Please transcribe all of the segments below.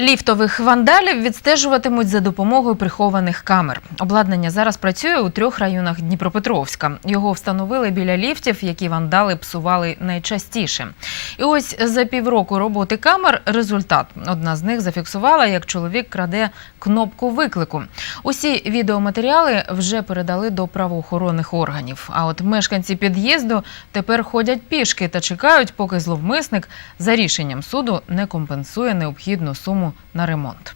Ліфтових вандалів відстежуватимуть за допомогою прихованих камер. Обладнання зараз працює у трьох районах Дніпропетровська. Його встановили біля ліфтів, які вандали псували найчастіше. І ось за півроку роботи камер результат. Одна з них зафіксувала, як чоловік краде кнопку виклику. Усі відеоматеріали вже передали до правоохоронних органів. А от мешканці під'їзду тепер ходять пішки та чекають, поки зловмисник за рішенням суду не компенсує необхідну суму на ремонт.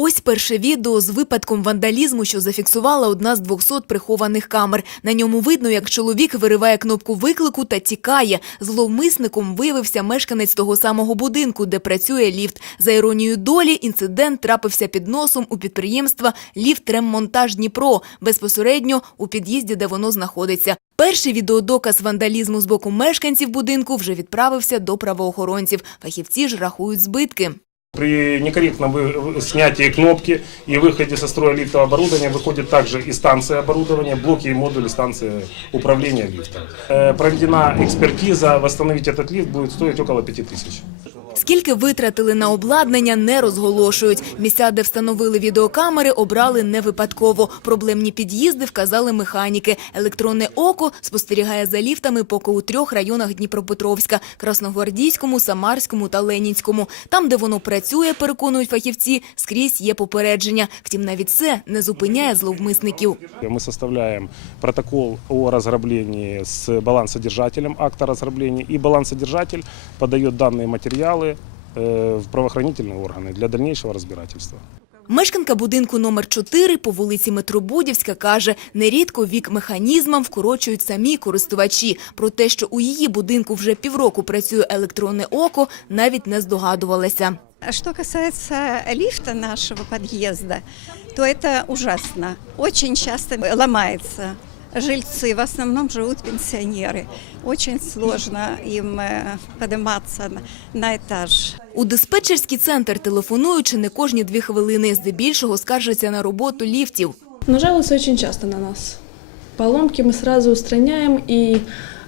Ось перше відео з випадком вандалізму, що зафіксувала одна з 200 прихованих камер. На ньому видно, як чоловік вириває кнопку виклику та тікає. Зловмисником виявився мешканець того самого будинку, де працює ліфт. За іронією долі, інцидент трапився під носом у підприємства «Ліфтреммонтаж Дніпро» безпосередньо у під'їзді, де воно знаходиться. Перший відеодоказ вандалізму з боку мешканців будинку вже відправився до правоохоронців. Фахівці ж рахують збитки При некорректном вы- снятии кнопки и выходе со строя лифтового оборудования выходит также и станция оборудования, блоки и модули станции управления лифтом. Э, Проведена экспертиза, восстановить этот лифт будет стоить около 5000. Скільки витратили на обладнання, не розголошують. Місця, де встановили відеокамери, обрали не випадково. Проблемні під'їзди вказали механіки. Електронне око спостерігає за ліфтами поки у трьох районах Дніпропетровська – Красногвардійському, Самарському та Ленінському. Там, де воно працює, переконують фахівці, скрізь є попередження. Втім, навіть це не зупиняє зловмисників. Мы составляем протокол о разграблении с балансодержателем акта разграбления, и балансодержатель подает данные материалы э, в правоохранительные органы для дальнейшего разбирательства. Мешканка будинку номер 4 по вулиці Метробудівська каже, нерідко вік механізмам вкорочують самі користувачі. Про те, що у її будинку вже півроку працює електронне око, навіть не здогадувалася. Что касается лифта нашего подъезда, то это ужасно. Очень часто ломается. Жильцы, в основном живут пенсионеры. Очень сложно им э, подниматься на- на этаж. У диспетчерський центр телефонуючи не кожні дві хвилини, здебільшого скаржаться на роботу ліфтів. Но жалуются очень часто на нас. Поломки мы сразу устраняем, и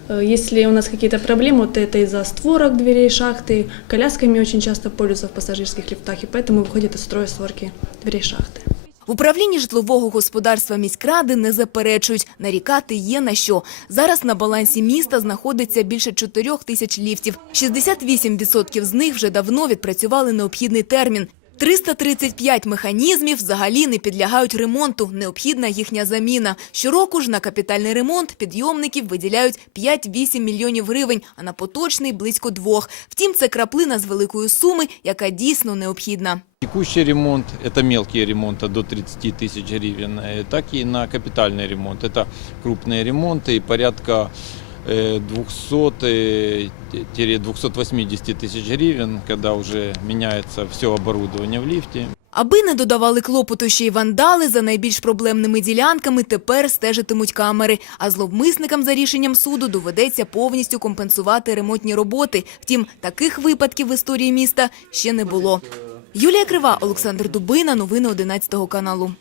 э, если у нас какие-то проблемы, вот это из-за створок дверей шахты, колясками очень часто пользуются в пассажирских лифтах, и поэтому выходят из строя створки дверей шахты. В управлінні житлового господарства міськради не заперечують, нарікати є на що. Зараз на балансі міста знаходиться більше 4 тисяч ліфтів. 68% з них вже давно відпрацювали необхідний термін. 335 механізмів взагалі не підлягають ремонту, необхідна їхня заміна. Щороку ж на капітальний ремонт підйомників виділяють 5-8 мільйонів гривень, а на поточний – близько двох. Втім, це краплина з великої суми, яка дійсно необхідна. Текущий ремонт – это мелкие ремонты до 30 тысяч гривен, э, так и на капитальный ремонт. Это крупные ремонты и порядка э, 200-280 тысяч гривен, когда уже меняется все оборудование в лифте. Аби не додавали клопоту ще й вандали, за найбільш проблемними ділянками тепер стежитимуть камери. А зловмисникам за рішенням суду доведеться повністю компенсувати ремонтні роботи. Втім, таких випадків в історії міста ще не було. Юлія Крива, Олександр Дубина. Новини 11 каналу.